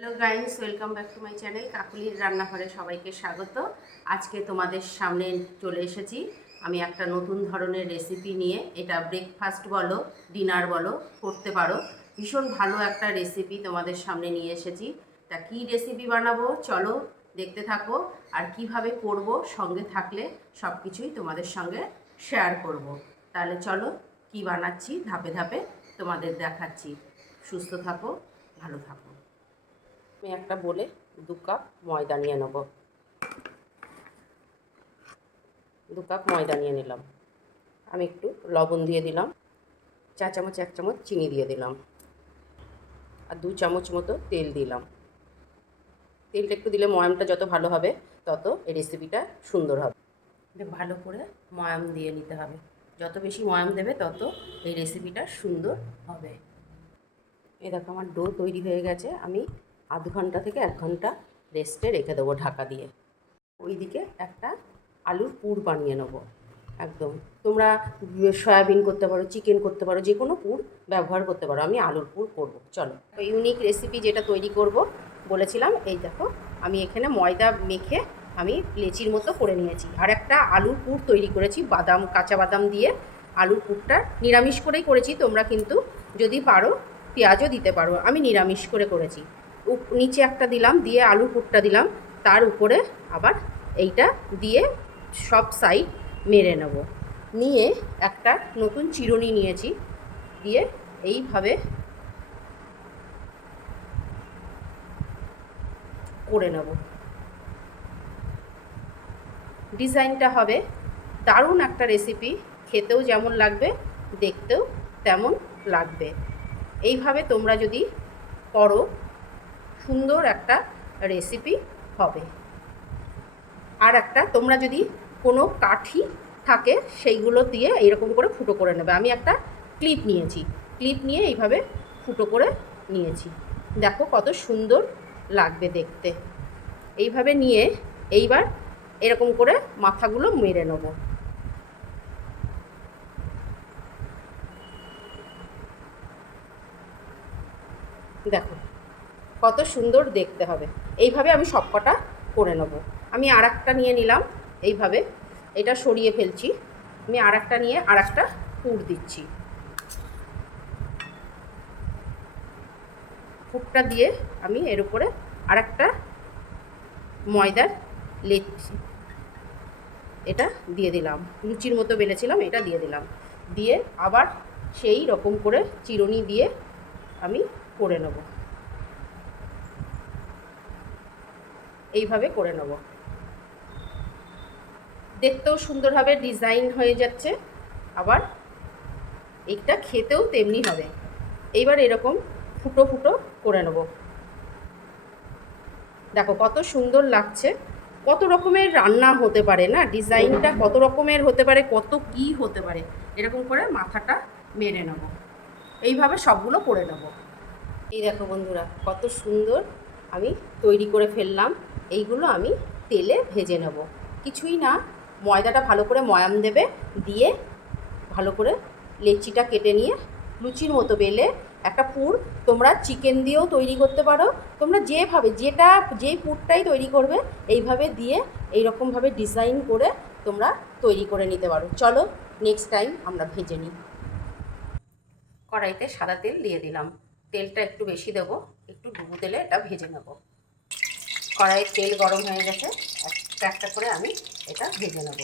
Hello guys, welcome back to my channel কাকুলির রান্নাঘরে সবাইকে স্বাগত। আজকে তোমাদের সামনে চলে এসেছি আমি একটা নতুন ধরনের রেসিপি নিয়ে। এটা ব্রেকফাস্ট বলো, ডিনার বলো, করতে পারো। ভীষণ ভালো একটা রেসিপি তোমাদের সামনে নিয়ে এসেছি। তা কী রেসিপি বানাবো চলো দেখতে থাকো, আর কিভাবে করব সঙ্গে থাকলে সব কিছুই তোমাদের সঙ্গে শেয়ার করব। তাহলে চলো কি বানাচ্ছি ধাপে ধাপে তোমাদের দেখাচ্ছি। সুস্থ থাকো, ভালো থাকো। আমি একটা বলে 2 কাপ ময়দা নিয়ে নেব। 2 কাপ ময়দা নিয়ে নিলাম। আমি একটু লবণ দিয়ে দিলাম, 1 চামচ চিনি দিয়ে দিলাম, আর 2 চামচ মতো তেল দিলাম। তেলটা একটু দিলে ময়ামটা যত ভালো হবে তত এই রেসিপিটা সুন্দর হবে। ভালো করে ময়াম দিয়ে নিতে হবে। যত বেশি ময়াম দেবে তত এই রেসিপিটা সুন্দর হবে। এই দেখো আমার ডো তৈরি হয়ে গেছে। আমি আধ ঘন্টা থেকে 1 ঘন্টা রেস্টে রেখে দেবো ঢাকা দিয়ে। ওইদিকে একটা আলুর পুর বানিয়ে নেব। একদম তোমরা সয়াবিন করতে পারো, চিকেন করতে পারো, যে কোনো পুর ব্যবহার করতে পারো। আমি আলুর পুর করব। চলো ইউনিক রেসিপি যেটা তৈরি করব বলেছিলাম, এই দেখো আমি এখানে ময়দা মেখে আমি লেচির মতো করে নিয়েছি। আর একটা আলুর পুর তৈরি করেছি বাদাম, কাঁচা বাদাম দিয়ে। আলুর পুরটা নিরামিষ করেই করেছি, তোমরা কিন্তু যদি পারো পেঁয়াজও দিতে পারো। আমি নিরামিষ করে করেছি। নিচে একটা দিলাম, দিয়ে আলুর পুরটা দিলাম, তার উপরে আবার এইটা দিয়ে সব সাইড মেরে নেব। নিয়ে একটা নতুন চিরুনি নিয়েছি, দিয়ে এইভাবে করে নেব। ডিজাইনটা হবে দারুণ একটা রেসিপি, খেতেও যেমন লাগবে দেখতেও তেমন লাগবে। এইভাবে তোমরা যদি করো সুন্দর একটা রেসিপি হবে। আর একটা তোমরা যদি কোনো কাঠি থাকে সেইগুলো দিয়ে এইরকম করে ফুটো করে নেবে। আমি একটা ক্লিপ নিয়েছি, ক্লিপ নিয়ে এইভাবে ফুটো করে নিয়েছি। দেখো কত সুন্দর লাগবে দেখতে। এইভাবে নিয়ে এইবার এরকম করে মাথাগুলো মেরে নেব। দেখো কত সুন্দর দেখতে হবে। এইভাবে আমি সবকটা করে নেব। আমি আর একটা নিয়ে নিলাম, এইভাবে এটা সরিয়ে ফেলছি। আমি আর একটা নিয়ে আর একটা পুর দিচ্ছি। পুরটা দিয়ে আমি এর উপরে আর একটা ময়দার লেচি এটা দিয়ে দিলাম। লুচির মতো বেলেছিলাম, এটা দিয়ে দিলাম। দিয়ে আবার সেই রকম করে চিরুনি দিয়ে আমি করে নেব। এইভাবে করে নেব। দেখতেও সুন্দর হবে, ডিজাইন হয়ে যাচ্ছে, আবার এইটা খেতেও তেমনি হবে। এইবার এরকম ফুটো ফুটো করে নেব। দেখো কত সুন্দর লাগছে। কত রকমের রান্না হতে পারে না, ডিজাইনটা কত রকমের হতে পারে, কত কি হতে পারে। এরকম করে মাথাটা মেরে নেব। এইভাবে সবগুলো করে নেব। এই দেখো বন্ধুরা কত সুন্দর আমি তৈরি করে ফেললাম। এইগুলো আমি তেলে ভেজে নেব। কিছুই না, ময়দাটা ভালো করে ময়াম দেবে, দিয়ে ভালো করে লেচিটা কেটে নিয়ে লুচির মতো বেলে একটা পুর তোমরা চিকেন দিয়েও তৈরি করতে পারো। তোমরা যেভাবে যেই পুরটাই তৈরি করবে এইভাবে দিয়ে এইরকমভাবে ডিজাইন করে তোমরা তৈরি করে নিতে পারো। চলো নেক্সট টাইম আমরা ভেজে নিই। কড়াইতে সাদা তেল দিয়ে দিলাম। তেলটা একটু বেশি দেবো, একটু ডুবো তেলে এটা ভেজে নেব। কড়াইয়ের তেল গরম হয়ে গেছে, একটা একটা করে আমি এটা ভেজে নেব।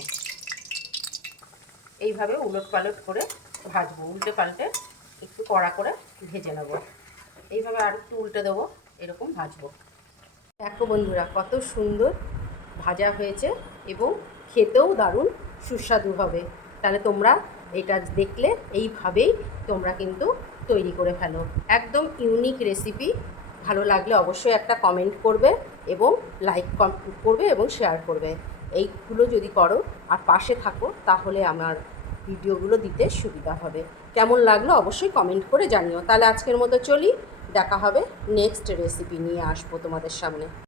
এইভাবে উলট পালট করে ভাজবো, উল্টে পাল্টে একটু কড়া করে ভেজে নেব। এইভাবে আর একটু উল্টে দেবো, এরকম ভাজবো। দেখো বন্ধুরা কত সুন্দর ভাজা হয়েছে এবং খেতেও দারুণ সুস্বাদু হবে। তাহলে তোমরা এটা দেখলে এইভাবেই তোমরা কিন্তু তৈরি করে ফেলো। একদম ইউনিক রেসিপি। ভালো লাগলে অবশ্যই একটা কমেন্ট করবে এবং লাইক করবে এবং শেয়ার করবে। এইগুলো যদি করো আর পাশে থাকো তাহলে আমার ভিডিওগুলো দিতে সুবিধা হবে। কেমন লাগলো অবশ্যই কমেন্ট করে জানিও। তাহলে আজকের মতো চলি, দেখা হবে নেক্সট রেসিপি নিয়ে আসবো তোমাদের সামনে।